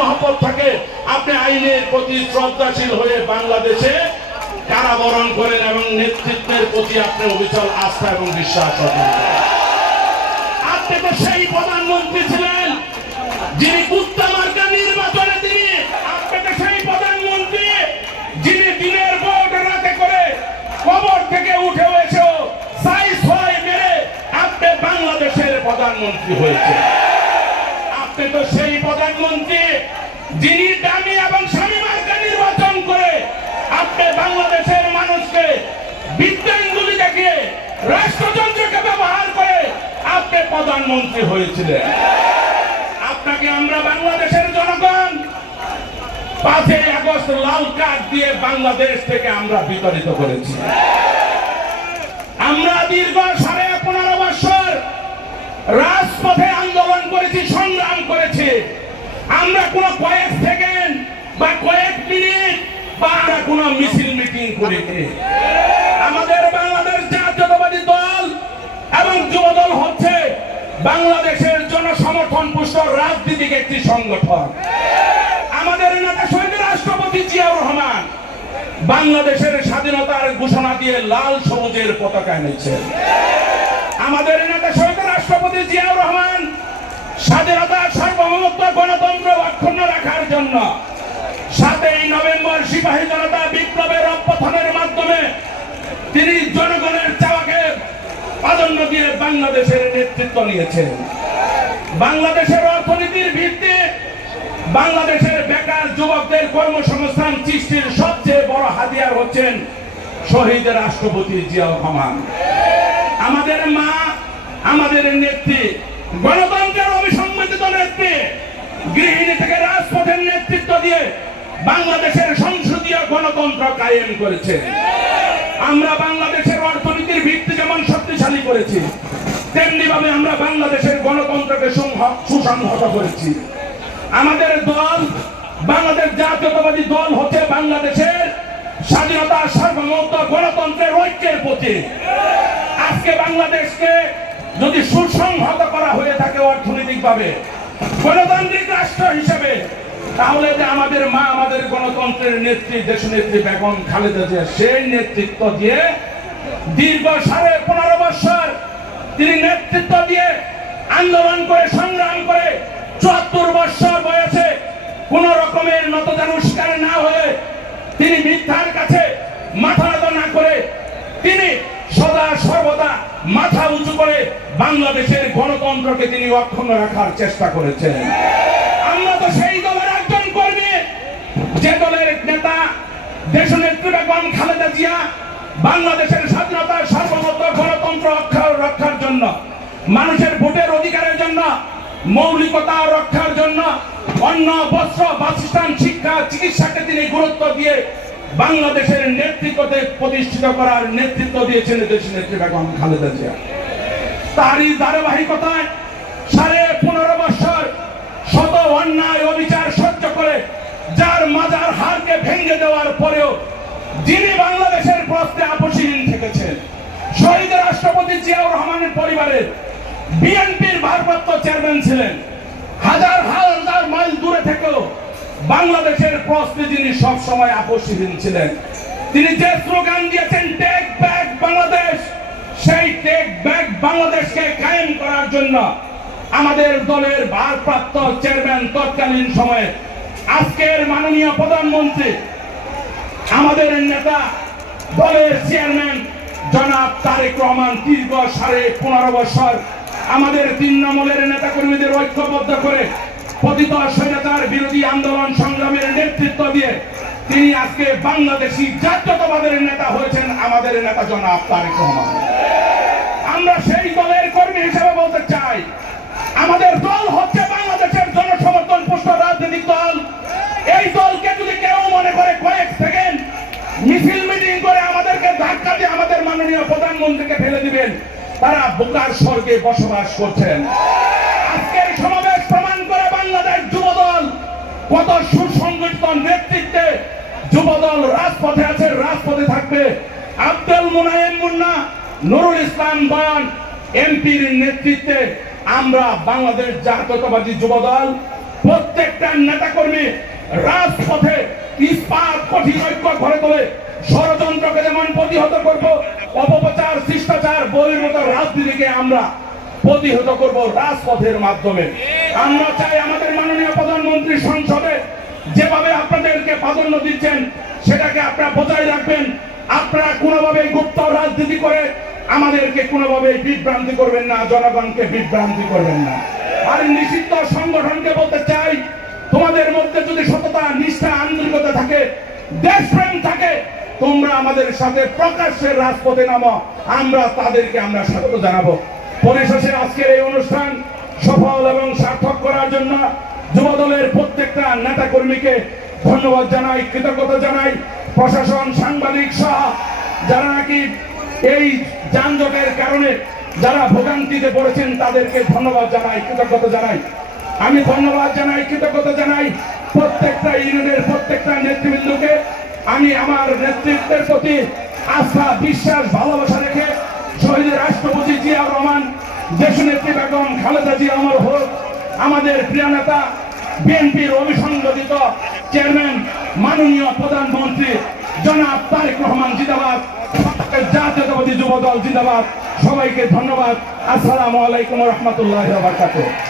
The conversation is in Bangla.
মহব্বত থাকে, আপনি আইনের প্রতি শ্রদ্ধাশীল হয়ে বাংলাদেশে কারাবরণ করেন এবং নেতৃত্বের প্রতি আপনি অবিচল আস্থা এবং বিশ্বাস অর্জন করেন। আপনি তো সেই প্রধানমন্ত্রী ছিলেন যিনি কুত্তা মার্কা নির্বাচনে আপনি তো সেই প্রধানমন্ত্রী যিনি দিনের ভোট রাতে করে কবর থেকে উঠে এসেও মেরে আপনি বাংলাদেশের প্রধানমন্ত্রী হয়েছে। আপনি তো সেই প্রধানমন্ত্রী যিনি দামি এবং স্বামী মার্কা নির্বাচন করে আপনি বাংলাদেশের মানুষকে বিদ্যাঙ্গুলি দেখিয়ে রাষ্ট্রযন্ত্রকে ব্যবহার করে আপনি প্রধানমন্ত্রী হয়েছিলেন। আপনাকে আমরা বাংলাদেশের জনগণ 5 আগস্ট লাল কার্ড দিয়ে বাংলাদেশ থেকে আমরা বিতাড়িত করেছি। আমরা দীর্ঘ 15.5 বছর রাজপথে আন্দোলন করেছি, সংগ্রাম করেছি। আমরা কোন কয়েক সেকেন্ড বা কয়েক মিনিট বা কোন মিছিল মিটিং করিনি। আমাদের বাংলাদেশ জাতীয়তাবাদী দল এবং যুবদল হচ্ছে বাংলাদেশের জনসমর্থন পুষ্ট রাজনৈতিক একটি সংগঠন। আমাদের নেতা শহীদ রাষ্ট্রপতি জিয়াউর রহমান বাংলাদেশের স্বাধীনতার ঘোষণা দিয়ে লাল সবুজের পতাকা এনেছেন। আমাদের নেতা শহীদ রাষ্ট্রপতি জিয়াউর রহমান স্বাধীনতা, সার্বভৌমত্ব, গণতন্ত্র অক্ষুণ্ণ রাখার জন্য 7ই নভেম্বর সিপাহী জনতা বিপ্লবের অভ্যুত্থানের মাধ্যমে তিনি জনগণের চাওয়াকে প্রাধান্য দিয়ে বাংলাদেশের নেতৃত্ব নিয়েছেন। বাংলাদেশের অর্থনীতির ভিত্তি, বাংলাদেশের বেকার যুবকদের কর্মসংস্থান সৃষ্টির সবচেয়ে বড় হাতিয়ার হচ্ছেন শহীদ রাষ্ট্রপতি জিয়াউর রহমান। আমাদের মা, আমাদের নেত্রী, গণতন্ত্রের অবিসংবাদিত নেত্রী, গৃহিণী থেকে রাজপথের নেতৃত্ব দিয়ে বাংলাদেশের সংসদীয় গণতন্ত্র কায়েম করেছে। আমরা বাংলাদেশের অর্থনীতির ভিত্তি যেমন শক্তিশালী করেছি, তেমনি ভাবে আমরা বাংলাদেশের গণতন্ত্রকে সুসংহত করেছি। আমাদের দল, বাংলাদেশ জাতীয়তাবাদী দল হচ্ছে বাংলাদেশের স্বাধীনতা, সার্বভৌমত্ব, গণতন্ত্রের ঐক্যের প্রতীক। আজকে বাংলাদেশকে যদি সুসংহত করা হয়ে থাকে অর্থনৈতিকভাবে, গণতান্ত্রিক রাষ্ট্র হিসেবে, তাহলে যে আমাদের মা, আমাদের গণতন্ত্রের নেত্রী, দেশনেত্রী বেগম খালেদা জিয়া সেই নেতৃত্ব দিয়ে দীর্ঘ 15.5 বছর তিনি নেতৃত্ব দিয়ে আন্দোলন করে, সংগ্রাম করে 74 বছর বয়সে কোন রকমের নতজানুষ্কার না হয়ে তিনি মিথ্যার কাছে মাথা নত না করে তিনি সদা সর্বদা মাথা উঁচু করে বাংলাদেশের গণতন্ত্রকে তিনি অক্ষুণ্ণ রাখার চেষ্টা করেছেন। আমরা তো সেই দলের একজন কর্মী, যে দলের নেতা দেশনেত্রী বেগম খালেদা জিয়া বাংলাদেশের স্বাধীনতা, সার্বভৌমত্ব, গণতন্ত্র রক্ষার জন্য, মানুষের ভোটের অধিকারের জন্য, মৌলিকতা রক্ষার জন্য, অন্ন, বস্ত্র, বাসস্থান, শিক্ষা, চিকিৎসাকে তিনি গুরুত্ব দিয়ে বাংলাদেশের নেতৃত্বতে প্রতিষ্ঠিত করার নেতৃত্ব দিয়েছেন দেশনেত্রী বেগম খালেদা জিয়া। তারই ধারাবাহিকতায় 15.5 বছর শত অন্যায় অবিচার সহ্য করে, যার মাজার হারকে ভেঙে দেওয়ার পরেও যিনি বাংলাদেশের প্রশ্নে আপোষহীন থেকেছেন, শহীদ রাষ্ট্রপতি জিয়াউর রহমানের পরিবারের বিএনপির ভারপ্রাপ্ত চেয়ারম্যান ছিলেন। হাজার হাজার মাইল দূরে থেকেও বাংলাদেশের প্রশ্নে যিনি সব সময় আপোষহীন ছিলেন, তিনি যে স্লোগান দিয়েছেন টেক ব্যাক বাংলাদেশ, সেই টেক ব্যাক বাংলাদেশকে কায়েম করার জন্য আমাদের দলের ভারপ্রাপ্ত চেয়ারম্যান তৎকালীন সময়ে আজকের মাননীয় প্রধানমন্ত্রী, আমাদের নেতা, দলের চেয়ারম্যান জনাব তারেক রহমান দীর্ঘ 15.5 বছর আমাদের তৃণমূলের নেতা কর্মীদের ঐক্যবদ্ধ করে পতিত স্বৈরাচার বিরোধী আন্দোলন সংগ্রামের নেতৃত্ব দিয়ে তিনি আজকে বাংলাদেশি জাতীয়তাবাদের নেতা হয়েছেন আমাদের নেতা জনাব তারেক রহমান। আমরা সেই দলের কর্মী হিসেবে বলতে চাই, আমাদের দল হচ্ছে বাংলাদেশের জনসমর্থন পুষ্ট রাজনৈতিক দল। এই দলকে যদি কেউ মনে করে কয়েক সেকেন্ড মিছিল মিটিং করে আমাদেরকে ধাক্কা দিয়ে আমাদের মাননীয় প্রধানমন্ত্রীকে ফেলে দিবেন, তারা বোকার স্বর্গে বসবাস করছেন। আজকের সমাবেশ প্রমাণ করে বাংলাদেশ যুবদল কত সুসংগঠিত নেতৃত্বে যুবদল রাজপথে আছে, রাজপথে থাকবে। আব্দুল মুনায়েম মুন্না, নুরুল ইসলাম বয়ান এমপির নেতৃত্বে আমরা বাংলাদেশ জাতীয়তাবাদী যুবদল প্রত্যেকটা নেতাকর্মী রাজপথে ইস্পাত কঠিন ঐক্য ঘরে তোলে ষড়যন্ত্রকে যেমন প্রতিহত করব, অপপ্রচার শিষ্টাচার বহির্ভূত রাজনীতিকে আমরা প্রতিহত করব রাজপথের মাধ্যমে। আমরা চাই আমাদের মাননীয় প্রধানমন্ত্রী সংসদে যেভাবে আপনাদেরকে প্রাধান্য দিচ্ছেন সেটাকে আপনারা বজায় রাখবেন। আপনারা কোনোভাবে গুপ্ত রাজনীতি করে আমাদেরকে কোনোভাবে বিভ্রান্তি করবেন না, জনগণকে বিভ্রান্তি করবেন না। আর নিষিদ্ধ সংগঠনকে বলতে চাই, তোমাদের মধ্যে যদি সততা, নিষ্ঠা, আন্তরিকতা থাকে, দেশপ্রেম থাকে, তোমরা আমাদের সাথে প্রকাশ্যে রাজপথে নামো, আমরা তাদেরকে আমরা স্বাগত জানাবো। পরিশেষে আজকের এই অনুষ্ঠান সফল এবং সার্থক করার জন্য যুবদলের প্রত্যেকটা নেতা কর্মীকে ধন্যবাদ জানাই, কৃতজ্ঞতা জানাই। প্রশাসন, সাংবাদিক সহ যারা নাকি এই যানজটের কারণে যারা ভোগান্তিতে পড়েছেন তাদেরকে ধন্যবাদ জানাই, কৃতজ্ঞতা জানাই। আমি ধন্যবাদ জানাই, কৃতজ্ঞতা জানাই প্রত্যেকটা ইউনিয়নের প্রত্যেকটা নেতৃবৃন্দকে। আমি আমার নেতৃত্বের প্রতি আস্থা, বিশ্বাস, ভালোবাসা রেখে শহীদ রাষ্ট্রপতি জিয়াউর রহমান, দেশনেত্রী বেগম খালেদা জিয়া অমর হোক, আমাদের প্রিয় নেতা বিএনপির অবিসংগঠিত চেয়ারম্যান মাননীয় প্রধানমন্ত্রী জনাব তারেক রহমান জিন্দাবাদ, জাতীয়তাবাদী যুবদল জিন্দাবাদ। সবাইকে ধন্যবাদ। আসসালামু আলাইকুম ওয়া রাহমাতুল্লাহি ওয়া বারাকাতুহু।